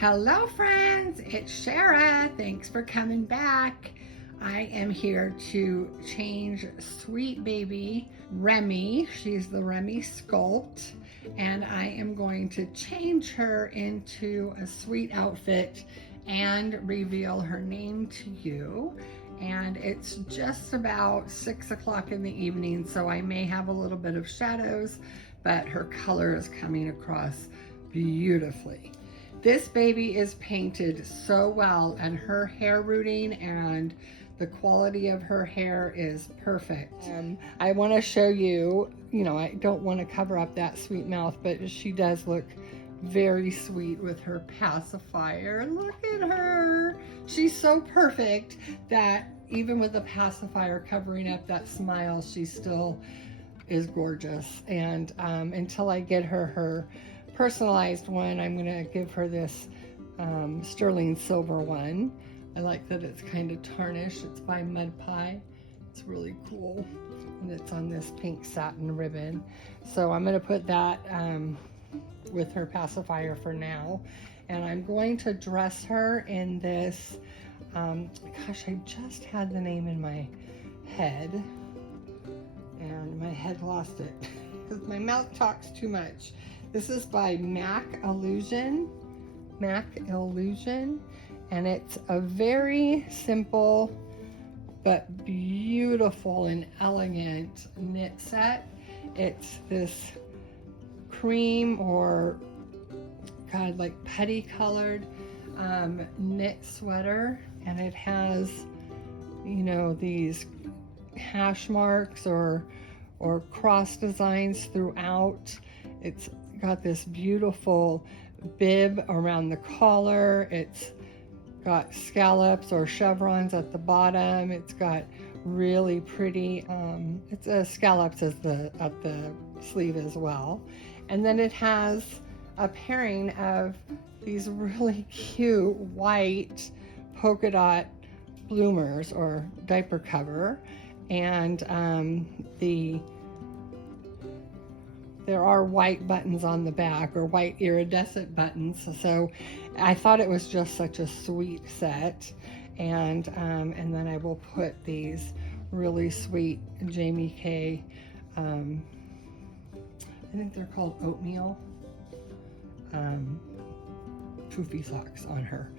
Hello friends, it's Shara. Thanks for coming back. I am here to change sweet baby Remy. She's the Remy Sculpt, and I am going to change her into a sweet outfit and reveal her name to you. And it's just about 6 o'clock in the evening, so I may have a little bit of shadows, but her color is coming across beautifully. This baby is painted so well, and her hair rooting and the quality of her hair is perfect. I want to show you, I don't want to cover up that sweet mouth, but she does look very sweet with her pacifier. Look at her. She's so perfect that even with the pacifier covering up that smile, she still is gorgeous. And until I get her personalized one, I'm gonna give her this sterling silver one. I like that it's kind of tarnished. It's by Mud Pie. It's really cool, and it's on this pink satin ribbon. So I'm gonna put that with her pacifier for now, and I'm going to dress her in this gosh, I just had the name in my head and my head lost it because my mouth talks too much. This is by Mac Illusion, and it's a very simple but beautiful and elegant knit set. It's this cream or like putty colored knit sweater, and it has these hash marks or cross designs throughout. It's got this beautiful bib around the collar. It's got scallops or chevrons at the bottom. It's got really pretty it's scallops at the sleeve as well. And then it has a pairing of these really cute white polka dot bloomers or diaper cover, and there are white buttons on the back, or white iridescent buttons. So I thought it was just such a sweet set. And then I will put these really sweet Jamie K, I think they're called oatmeal, poofy socks on her,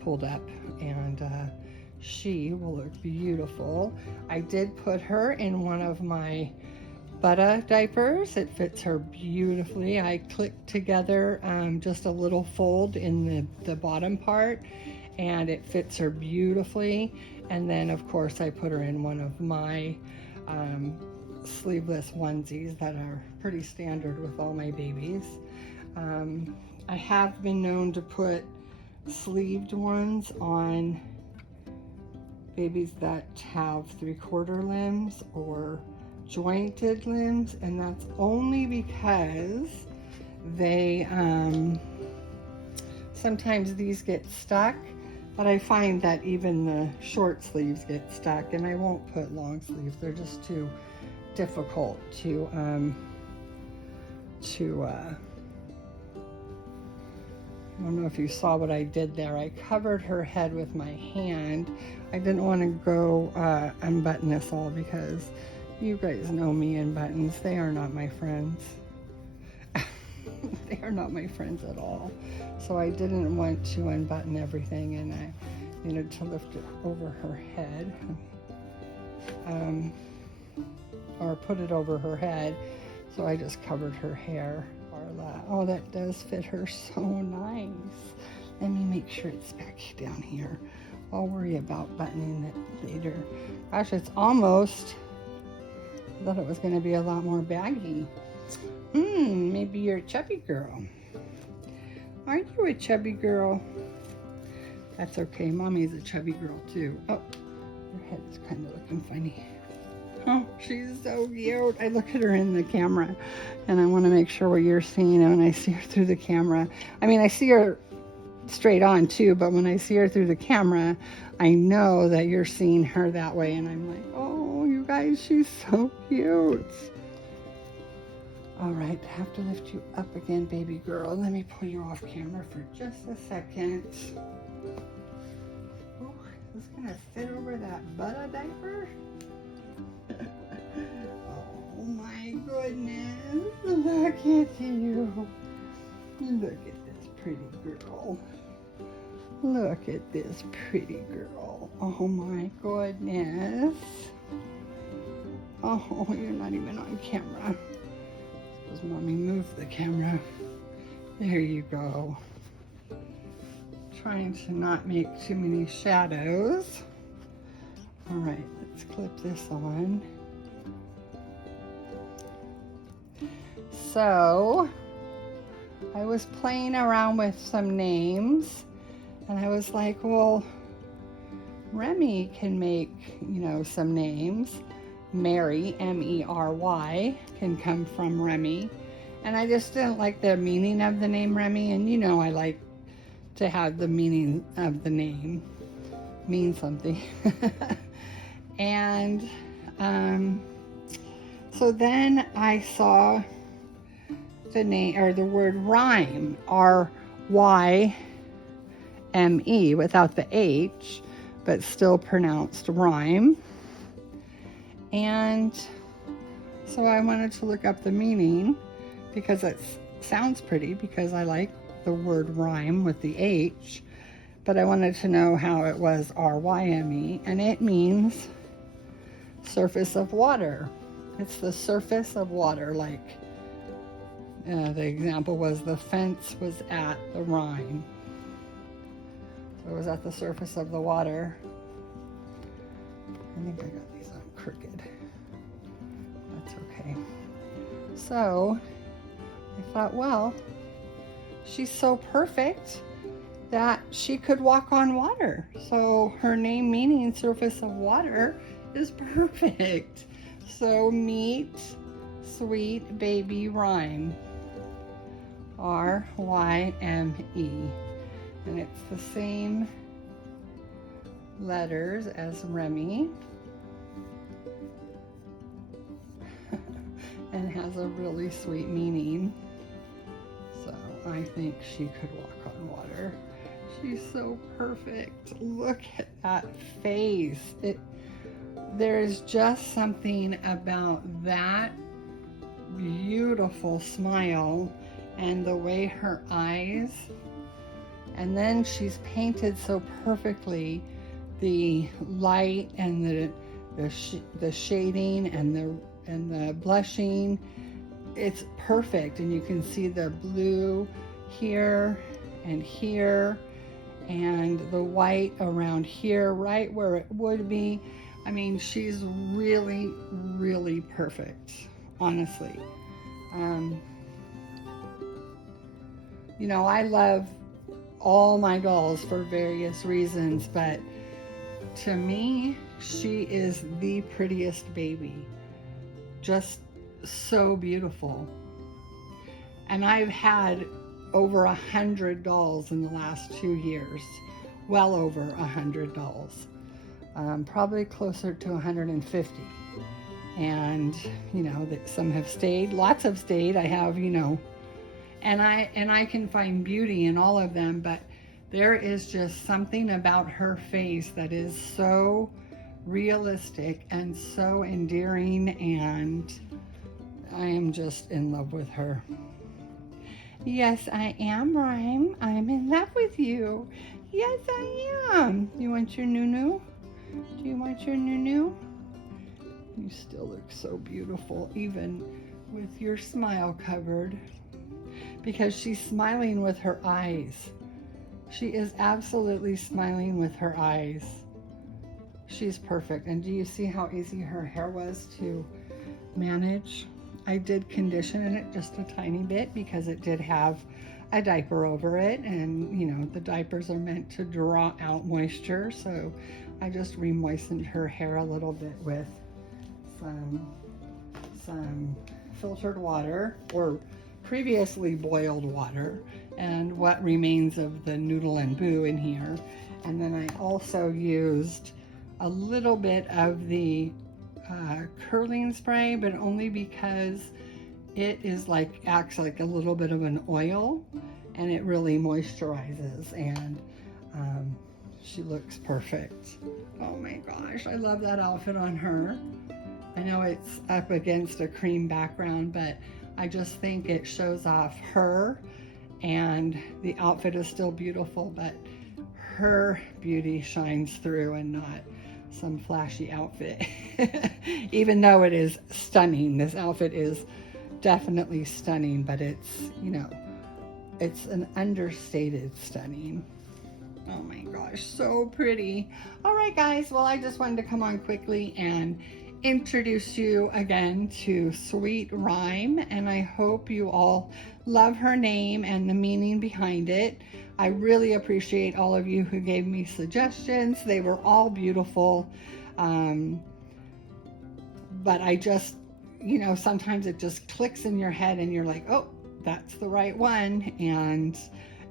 pulled up, and she will look beautiful. I did put her in one of my Butter diapers. It fits her beautifully. I clicked together just a little fold in the bottom part, and it fits her beautifully. And then of course I put her in one of my sleeveless onesies that are pretty standard with all my babies. I have been known to put sleeved ones on babies that have 3/4 limbs or jointed limbs, and that's only because they sometimes these get stuck, but I find that even the short sleeves get stuck, and I won't put long sleeves. They're just too difficult to I don't know if you saw what I did there. I covered her head with my hand. I didn't want to go unbutton this all because you guys know me and buttons. They are not my friends. They are not my friends at all. So I didn't want to unbutton everything, and I needed to lift it over her head, or put it over her head. So I just covered her hair. Oh, that does fit her so nice. Let me make sure it's back down here. I'll worry about buttoning it later. Gosh, it's almost, I thought it was going to be a lot more baggy. Maybe you're a chubby girl. Aren't you a chubby girl? That's okay. Mommy's a chubby girl too. Oh, her head is kind of looking funny. Oh, she's so cute. I look at her in the camera, and I want to make sure what you're seeing when I see her through the camera. I mean, I see her straight on too, but when I see her through the camera, I know that you're seeing her that way, and I'm like, oh, you guys, she's so cute. All right, I have to lift you up again, baby girl. Let me pull you off camera for just a second. Oh, is this gonna fit over that Butter diaper? Oh my goodness, look at you. Look at this pretty girl. Look at this pretty girl. Oh my goodness. Oh, you're not even on camera. Suppose mommy moved the camera. There you go. Trying to not make too many shadows. All right, let's clip this on. So, I was playing around with some names, and I was like, well, Remy can make, you know, some names. Mary, M-E-R-Y, can come from Remy. And I just didn't like the meaning of the name Remy, and you know I like to have the meaning of the name mean something. And so then I saw the name, or the word rhyme, R-Y-M-E, without the H, but still pronounced rhyme. And so I wanted to look up the meaning because it sounds pretty, because I like the word rhyme with the H, but I wanted to know how it was R-Y-M-E, and it means surface of water. It's the surface of water, like the example was the fence was at the Rhine. So it was at the surface of the water. I think I got these on crooked. That's okay. So I thought, well, she's so perfect that she could walk on water. So her name meaning surface of water is perfect. So meet sweet baby rhyme. R-Y-M-E. And it's the same letters as Remy. And has a really sweet meaning. So I think she could walk on water. She's so perfect. Look at that face. There's just something about that beautiful smile and the way her eyes, and then she's painted so perfectly the light and the shading and the blushing. It's perfect, and you can see the blue here and the white around here, right where it would be. I mean, she's really, really perfect, honestly. You know, I love all my dolls for various reasons, but to me, she is the prettiest baby. Just so beautiful. And I've had over 100 dolls in the last 2 years. Well over 100 dolls. Probably closer to 150. And, you know, some have stayed. Lots have stayed. I have, you know, and I can find beauty in all of them, but there is just something about her face that is so realistic and so endearing, and I am just in love with her. Yes, I am, Rhyme. I'm in love with you. Yes, I am. You want your nunu? Do you want your nunu? You still look so beautiful, even with your smile covered, because she's smiling with her eyes. She is absolutely smiling with her eyes. She's perfect. And do you see how easy her hair was to manage? I did condition it just a tiny bit because it did have a diaper over it, and you know, the diapers are meant to draw out moisture, so I just re-moistened her hair a little bit with some filtered water, or previously boiled water, and what remains of the Noodle and Boo in here. And then I also used a little bit of the curling spray, but only because it is like, acts like a little bit of an oil, and it really moisturizes, and she looks perfect. Oh my gosh, I love that outfit on her. I know it's up against a cream background, but I just think it shows off her, and the outfit is still beautiful, but her beauty shines through and not some flashy outfit. Even though it is stunning, this outfit is definitely stunning, but it's, you know, it's an understated stunning. Oh my gosh, so pretty. All right, guys, well, I just wanted to come on quickly and introduce you again to Sweet Rhyme, and I hope you all love her name and the meaning behind it. I really appreciate all of you who gave me suggestions. They were all beautiful. But I just, you know, sometimes it just clicks in your head and you're like, oh, that's the right one. And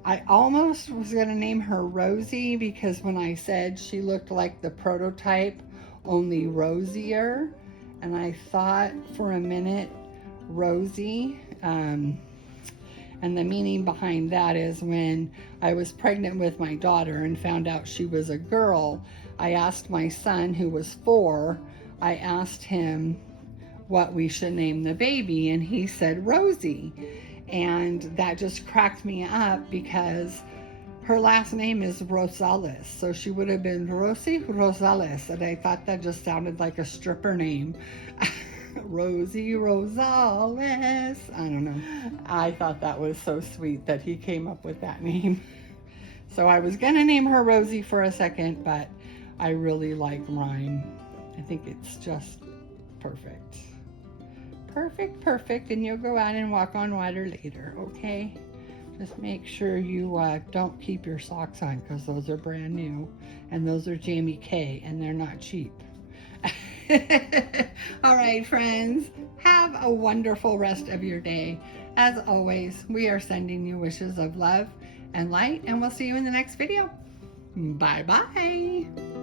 I almost was going to name her Rosie, because when I said she looked like the prototype, only rosier, and I thought for a minute Rosie, and the meaning behind that is when I was pregnant with my daughter and found out she was a girl, I asked my son, who was 4, I asked him what we should name the baby, and he said Rosie. And that just cracked me up, because her last name is Rosales, so she would have been Rosie Rosales, and I thought that just sounded like a stripper name. Rosie Rosales. I don't know. I thought that was so sweet that he came up with that name. So I was gonna name her Rosie for a second, but I really like Rhyme. I think it's just perfect. Perfect, perfect, and you'll go out and walk on water later, okay? Just make sure you don't keep your socks on, because those are brand new, and those are Jamie K, and they're not cheap. All right, friends, have a wonderful rest of your day. As always, we are sending you wishes of love and light, and we'll see you in the next video. Bye-bye.